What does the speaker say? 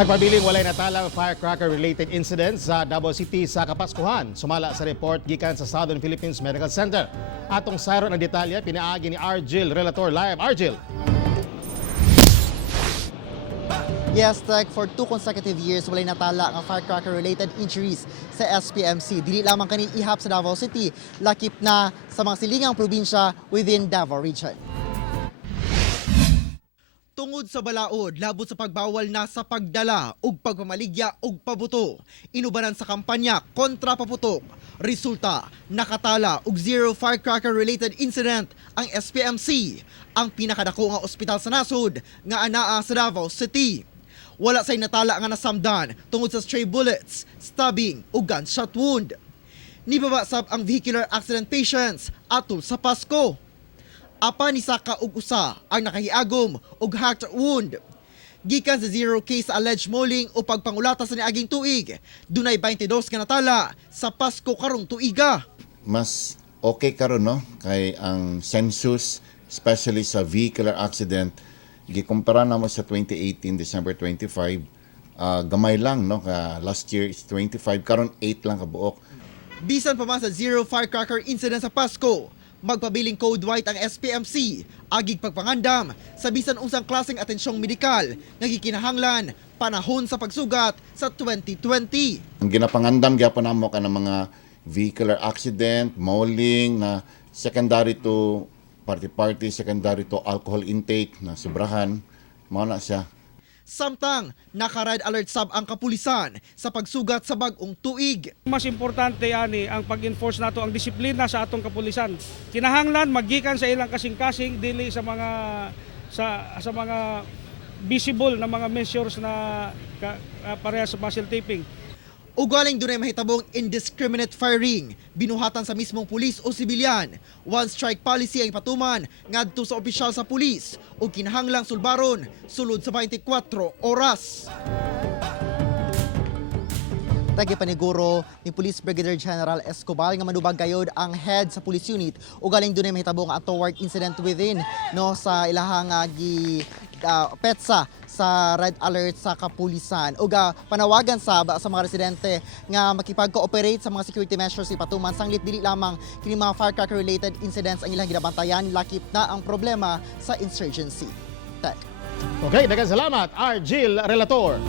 Nagpabiling walay natalang firecracker-related incident sa Davao City sa Kapaskuhan. Sumala sa report gikan sa Southern Philippines Medical Center. Atong sayro ng detalye, pinaagi ni Argil Relator live. Argil! Yes, Tech, for 2 consecutive years, walay natala ang firecracker-related injuries sa SPMC. Dili lamang kani ihap sa Davao City, lakip na sa mga silingang probinsya within Davao Region. Tungod sa balaod, labot sa pagbawal na sa pagdala ug pagpamaligya ug pabuto. Inubanan sa kampanya kontra paputok. Resulta, nakatala og zero firecracker-related incident ang SPMC, ang pinakadako nga ospital sa nasod nga anaa sa Davao City. Wala say natala nga nasamdan tungod sa stray bullets, stabbing ug gunshot wound. Nibabasab ang vehicular accident patients atol sa Pasko. Apa ni saka og usa ang nakahiagom og heart wound. Gikan sa zero case sa alleged mauling o pagpangulata sa niaging tuig, dunay 22 ka natala sa Pasko karong tuiga. Mas okay karon no kay ang census, especially sa vehicular accident, gikumpara namo sa 2018 December 25, gamay lang no ka last year is 25, karon 8 lang ka buok. Bisan pa man sa zero firecracker incident sa Pasko, magpabiling code white ang SPMC, agig pagpangandam sa bisan unsang klaseng atensyong medikal nga gikinahanglan panahon sa pagsugat sa 2020. Ang ginapangandam gyapon namo ka ng mga vehicular accident, mauling na secondary to party, secondary to alcohol intake na sobrahan, mao na siya. Samtang naka-red alert sab ang kapulisan sa pagsugat sa bag-ong tuig. Mas importante ani ang pag-enforce nato ang disiplina sa atong kapulisan. Kinahanglan magikan sa ilang kasing-kasing dili sa mga visible na mga measures na pareha sa muzzle taping. Ugaling dunay mahitabong indiscriminate firing, binuhatan sa mismong pulis o sibilyan. One strike policy ang patuman ngadto sa opisyal sa pulis ug kinahanglang sulbaron sulod sa 24 oras. Tagipaniguro ni Police Brigadier General Escobar nga manubag gayod ang head sa police unit ugaling dunay mahitabong untoward incident within no sa ilahang petsa sa red alert sa kapulisan ug panawagan sa mga residente nga makipag-cooperate sa mga security measures ipatuman sanglit dili lamang kini mga firecracker related incidents ang ilang ginabantayan, lakip na ang problema sa insurgency. Okay, daghang salamat Argil Relator.